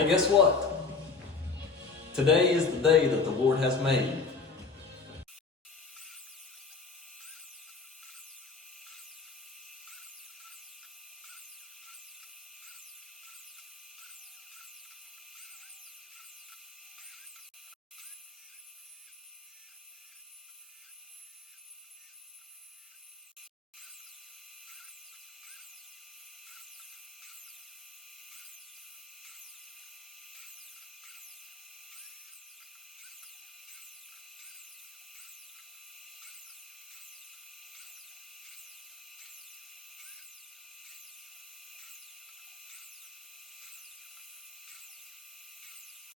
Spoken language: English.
Hey, guess what? Today is the day that the Lord has made.